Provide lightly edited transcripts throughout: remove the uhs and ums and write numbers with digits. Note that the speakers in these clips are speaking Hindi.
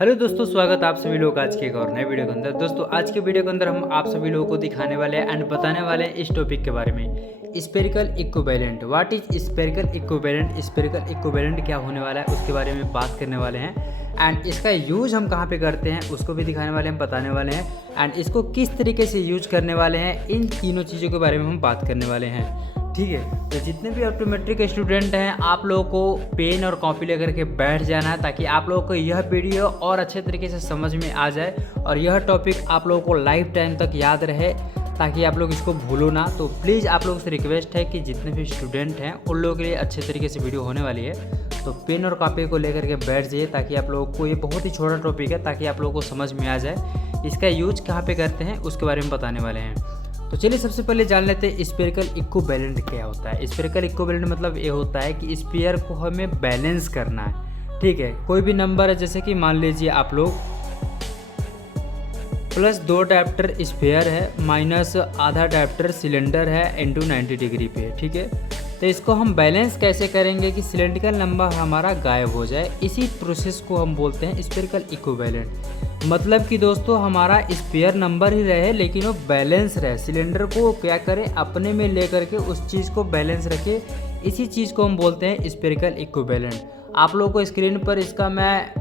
हेलो दोस्तों, स्वागत है आप सभी लोग आज के एक और नए वीडियो के अंदर। दोस्तों आज के वीडियो के अंदर हम आप सभी लोगों को दिखाने वाले हैं एंड बताने वाले हैं इस टॉपिक के बारे में, spherical equivalent. What is spherical equivalent, spherical equivalent क्या होने वाला है उसके बारे में बात करने वाले हैं। एंड इसका यूज हम कहाँ पे करते हैं उसको भी दिखाने वाले हैं, बताने वाले हैं। एंड इसको किस तरीके से यूज करने वाले हैं, इन तीनों चीज़ों के बारे में हम बात करने वाले हैं। ठीक है, तो जितने भी ऑप्टोमेट्रिक स्टूडेंट हैं आप लोगों को पेन और कॉपी लेकर के बैठ जाना है, ताकि आप लोगों को यह वीडियो और अच्छे तरीके से समझ में आ जाए और यह टॉपिक आप लोगों को लाइफ टाइम तक याद रहे, ताकि आप लोग इसको भूलो ना। तो प्लीज़ आप लोगों से रिक्वेस्ट है कि जितने भी स्टूडेंट हैं उन लोगों के लिए अच्छे तरीके से वीडियो होने वाली है, तो पेन और कॉपी को लेकर के बैठ जाइए, ताकि आप लोगों को, ये बहुत ही छोटा टॉपिक है, ताकि आप लोगों को समझ में आ जाए। इसका यूज कहाँ पे करते हैं उसके बारे में बताने वाले हैं। तो चलिए सबसे पहले जान लेते हैं स्पेरिकल इक्विवेलेंट क्या होता है। स्पेरिकल इक्विवेलेंट मतलब ये होता है कि स्फीयर को हमें बैलेंस करना है। ठीक है, कोई भी नंबर है, जैसे कि मान लीजिए आप लोग प्लस 2 डायप्टर स्फीयर है, माइनस आधा डायप्टर सिलेंडर है इनटू 90 डिग्री पे। ठीक है, तो इसको हम बैलेंस कैसे करेंगे कि सिलेंड्रिकल नंबर हमारा गायब हो जाए, इसी प्रोसेस को हम बोलते हैं स्पेरिकल इक्विवेलेंट। मतलब कि दोस्तों हमारा स्पेयर नंबर ही रहे लेकिन वो बैलेंस रहे, सिलेंडर को क्या करे अपने में ले करके उस चीज़ को बैलेंस रखे, इसी चीज़ को हम बोलते हैं स्पेरिकल इक्विवेलेंट। आप लोगों को स्क्रीन पर इसका मैं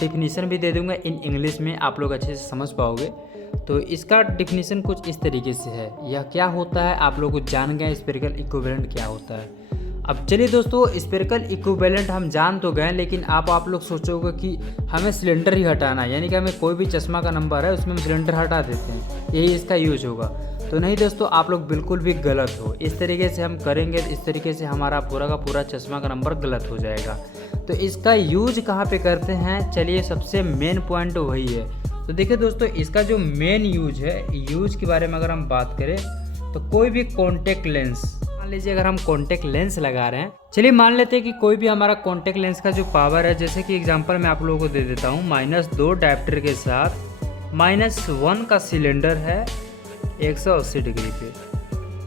डिफिनीसन भी दे दूंगा इन इंग्लिश में, आप लोग अच्छे से समझ पाओगे। तो इसका डिफिनीसन कुछ इस तरीके से है, यह क्या होता है आप लोग जान गए स्पेरिकल इक्विवेलेंट क्या होता है। अब चलिए दोस्तों, स्पेरिकल इक्विवेलेंट हम जान तो गए, लेकिन आप लोग सोचोगे कि हमें सिलेंडर ही हटाना है, यानी कि हमें कोई भी चश्मा का नंबर है उसमें हम सिलेंडर हटा देते हैं, यही इसका यूज होगा। तो नहीं दोस्तों, आप लोग बिल्कुल भी गलत हो। इस तरीके से हम करेंगे, इस तरीके से हमारा पूरा का पूरा चश्मा का नंबर गलत हो जाएगा। तो इसका यूज कहाँ पे करते हैं, चलिए सबसे मेन पॉइंट वही है। तो देखिए दोस्तों, इसका जो मेन यूज है, यूज के बारे में अगर हम बात करें तो कोई भी कॉन्टेक्ट लेंस, मान लीजिए अगर हम कॉन्टेक्ट लेंस लगा रहे हैं, चलिए मान लेते हैं कि कोई भी हमारा कॉन्टेक्ट लेंस का जो पावर है, जैसे कि एग्जांपल मैं आप लोगों को दे देता हूँ, -2 डायप्टर के साथ -1 का सिलेंडर है 180 डिग्री पे।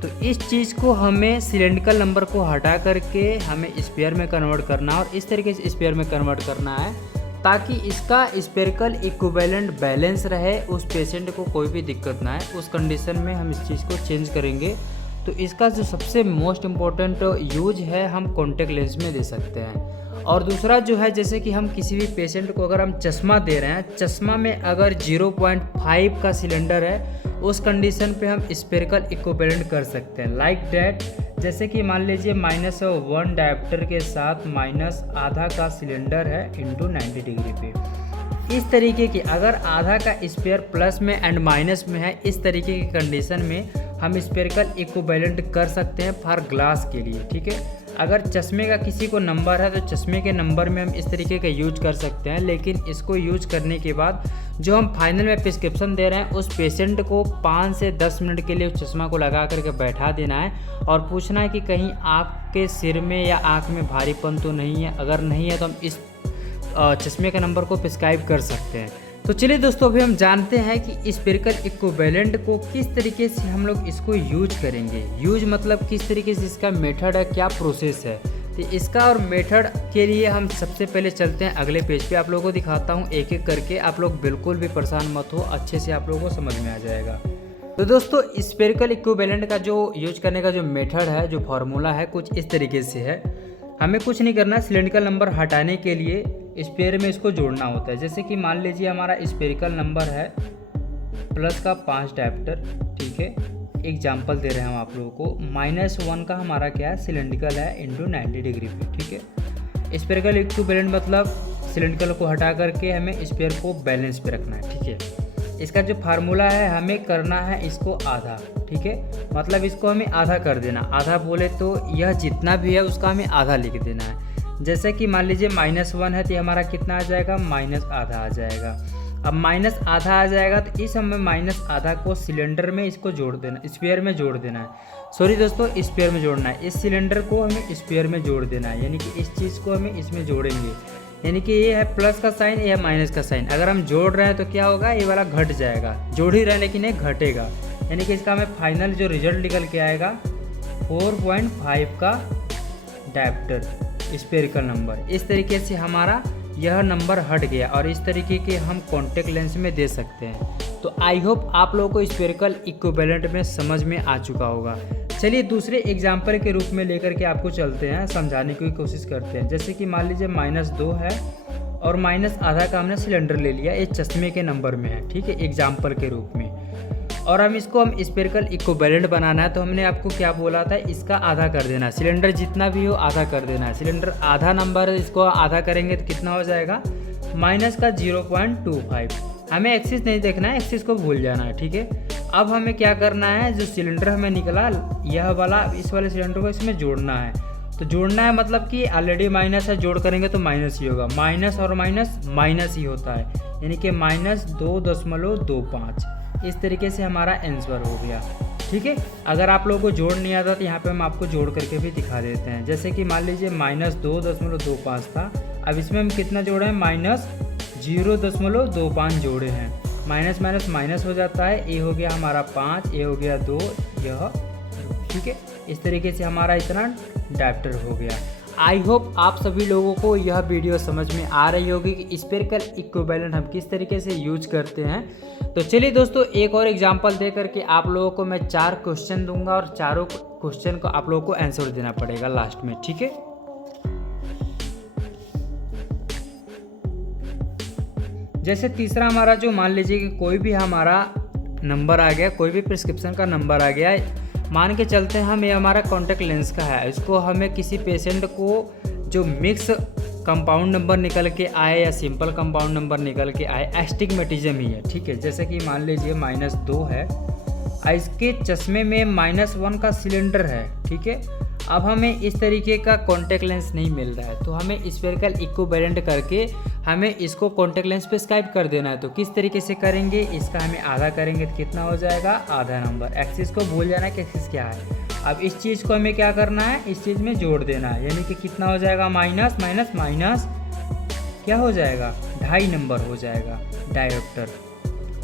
तो इस चीज़ को हमें सिलेंड्रिकल नंबर को हटा करके हमें स्पेयर में कन्वर्ट करना और इस तरीके से स्पेयर में कन्वर्ट करना है, ताकि इसका स्पेरिकल इक्विवेलेंट बैलेंस रहे, उस पेशेंट को कोई भी दिक्कत ना है। उस कंडीशन में हम इस चीज़ को चेंज करेंगे। तो इसका जो सबसे मोस्ट इम्पॉर्टेंट यूज है हम कॉन्टेक्ट लेंस में दे सकते हैं। और दूसरा जो है, जैसे कि हम किसी भी पेशेंट को अगर हम चश्मा दे रहे हैं, चश्मा में अगर 0.5 का सिलेंडर है, उस कंडीशन पे हम स्पेरिकल इक्विवेलेंट कर सकते हैं। लाइक डैट, जैसे कि मान लीजिए -1 डायप्टर के साथ माइनस आधा का सिलेंडर है इनटू 90 डिग्री पे। इस तरीके की अगर आधा का स्पेयर प्लस में एंड माइनस में है, इस तरीके की कंडीशन में हम स्पेरिकल इक्विवेलेंट कर सकते हैं फॉर ग्लास के लिए। ठीक है, अगर चश्मे का किसी को नंबर है तो चश्मे के नंबर में हम इस तरीके का यूज कर सकते हैं, लेकिन इसको यूज करने के बाद जो हम फाइनल में प्रिस्क्रिप्शन दे रहे हैं, उस पेशेंट को 5 से 10 मिनट के लिए उस चश्मा को लगा करके बैठा देना है और पूछना है कि कहीं आपके सिर में या आँख में भारीपन तो नहीं है, अगर नहीं है तो हम इस चश्मे के नंबर को प्रिस्क्राइब कर सकते हैं। तो चलिए दोस्तों, अभी हम जानते हैं कि स्पेरिकल इक्विवेलेंट को किस तरीके से हम लोग इसको यूज करेंगे। यूज मतलब किस तरीके से इसका मेथड है, क्या प्रोसेस है। तो इसका और मेथड के लिए हम सबसे पहले चलते हैं अगले पेज पे, आप लोगों को दिखाता हूँ एक एक करके। आप लोग बिल्कुल भी परेशान मत हो, अच्छे से आप लोगों को समझ में आ जाएगा। तो दोस्तों, स्पेरिकल इक्विवेलेंट का जो यूज करने का जो मेथड है, जो फार्मूला है, कुछ इस तरीके से है। हमें कुछ नहीं करना, सिलेंड्रिकल नंबर हटाने के लिए स्पेयर में इसको जोड़ना होता है। जैसे कि मान लीजिए हमारा स्पेरिकल नंबर है प्लस का 5 डायप्टर। ठीक है, एग्जाम्पल दे रहे हैं हम आप लोगों को, -1 का हमारा क्या है, सिलेंड्रिकल है इनटू 90 डिग्री पे। ठीक है, स्पेरिकल इक्विवेलेंट मतलब सिलेंड्रिकल को हटा करके हमें स्पेयर को बैलेंस पे रखना है। ठीक है, इसका जो फार्मूला है, हमें करना है इसको आधा। ठीक है, मतलब इसको हमें आधा कर देना। आधा बोले तो यह जितना भी है उसका हमें आधा लिख देना है। जैसे कि मान लीजिए -1 है तो हमारा कितना आ जाएगा, -आधा आ जाएगा। अब -आधा आ जाएगा तो इस हमें -आधा को सिलेंडर में इसको जोड़ देना, स्पेयर में जोड़ देना है। सॉरी दोस्तों, स्पेयर में जोड़ना है। इस सिलेंडर को हमें स्पेयर में जोड़ देना है, यानी कि इस चीज़ को हमें इसमें जोड़ेंगे। यानी कि ये है प्लस का साइन, ये है माइनस का साइन। अगर हम जोड़ रहे हैं तो क्या होगा, ये वाला घट जाएगा। जोड़ ही रहे हैं लेकिन ये घटेगा, यानी कि इसका हमें फाइनल जो रिजल्ट निकल के आएगा 4.5 का डायप्टर स्पेरिकल नंबर। इस तरीके से हमारा यह नंबर हट गया और इस तरीके के हम कॉन्टेक्ट लेंस में दे सकते हैं। तो आई होप आप लोगों को स्फेरिकल इक्विवेलेंट में समझ में आ चुका होगा। चलिए दूसरे एग्जाम्पल के रूप में लेकर के आपको चलते हैं, समझाने की कोशिश करते हैं। जैसे कि मान लीजिए -2 है और माइनस आधा का हमने सिलेंडर ले लिया, ये चश्मे के नंबर में है, ठीक है, एग्जाम्पल के रूप में। और हम स्फेरिकल इक्विवेलेंट बनाना है, तो हमने आपको क्या बोला था, इसका आधा कर देना है, सिलेंडर जितना भी हो आधा कर देना है। सिलेंडर आधा नंबर है, इसको आधा करेंगे तो कितना हो जाएगा, माइनस का 0.25। हमें एक्सिस नहीं देखना है, एक्सिस को भूल जाना है, ठीक है। अब हमें क्या करना है, जो सिलेंडर हमें निकला यह वाला, इस वाले सिलेंडर को इसमें जोड़ना है। तो जोड़ना है मतलब कि ऑलरेडी माइनस है, जोड़ करेंगे तो माइनस ही होगा, माइनस और माइनस माइनस ही होता है, यानी कि -2.25। इस तरीके से हमारा आंसर हो गया, ठीक है। अगर आप लोगों को जोड़ नहीं आता तो यहाँ पे हम आपको जोड़ करके भी दिखा देते हैं। जैसे कि मान लीजिए -2.25 था, अब इसमें हम कितना जोड़े हैं, -0.25 जोड़े हैं। माइनस माइनस माइनस हो जाता है, ए हो गया हमारा 5, ए हो गया 2, यह, ठीक है। इस तरीके से हमारा इतना डायप्टर हो गया। आई होप आप सभी लोगों को यह वीडियो समझ में आ रही होगी कि स्फेरिकल इक्विवेलेंट हम किस तरीके से यूज करते हैं। तो चलिए दोस्तों, एक और एग्जांपल दे करके आप लोगों को मैं 4 क्वेश्चन दूंगा और चारों क्वेश्चन को आप लोगों को आंसर देना पड़ेगा लास्ट में, ठीक है। जैसे तीसरा हमारा जो, मान लीजिए कि कोई भी हमारा नंबर आ गया, कोई भी प्रिस्क्रिप्शन का नंबर आ गया, मान के चलते हैं हम, ये हमारा कॉन्टैक्ट लेंस का है। इसको हमें किसी पेशेंट को जो मिक्स कंपाउंड नंबर निकल के आए या सिंपल कंपाउंड नंबर निकल के आए, एस्टिग्मेटिज्म ही है, ठीक है। जैसे कि मान लीजिए -2 है, इसके चश्मे में -1 का सिलेंडर है, ठीक है। अब हमें इस तरीके का कॉन्टैक्ट लेंस नहीं मिल रहा है, तो हमें स्फेरिकल इक्विवेलेंट करके हमें इसको कॉन्टैक्ट लेंस पे स्काइप कर देना है। तो किस तरीके से करेंगे, इसका हमें आधा करेंगे तो कितना हो जाएगा, आधा नंबर। एक्सिस को भूल जाना है कि एक्सिस क्या है। अब इस चीज़ को हमें क्या करना है, इस चीज़ में जोड़ देना है, यानी कि कितना हो जाएगा, माइनस माइनस माइनस क्या हो जाएगा, 2.5 नंबर हो जाएगा डायोप्टर,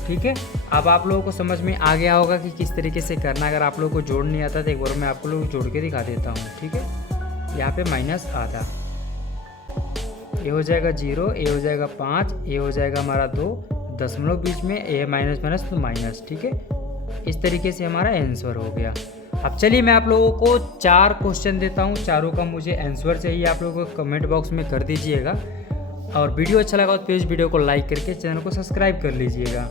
ठीक है। अब आप लोगों को समझ में आ गया होगा कि किस तरीके से करना। अगर आप लोगों को जोड़ नहीं आता तो एक बार मैं आपको लोग जोड़ के दिखा देता हूँ, ठीक है। यहाँ पे माइनस आधा, ये हो जाएगा 0, ये हो जाएगा 5, ये हो जाएगा हमारा 2, दशमलव बीच में, ये माइनस माइनस तो माइनस, ठीक है। इस तरीके से हमारा आंसर हो गया। अब चलिए मैं आप लोगों को 4 क्वेश्चन देता हूँ, चारों का मुझे आंसर चाहिए, आप लोगों को कमेंट बॉक्स में कर दीजिएगा। और वीडियो अच्छा लगा तो प्लीज़ वीडियो को लाइक करके चैनल को सब्सक्राइब कर लीजिएगा।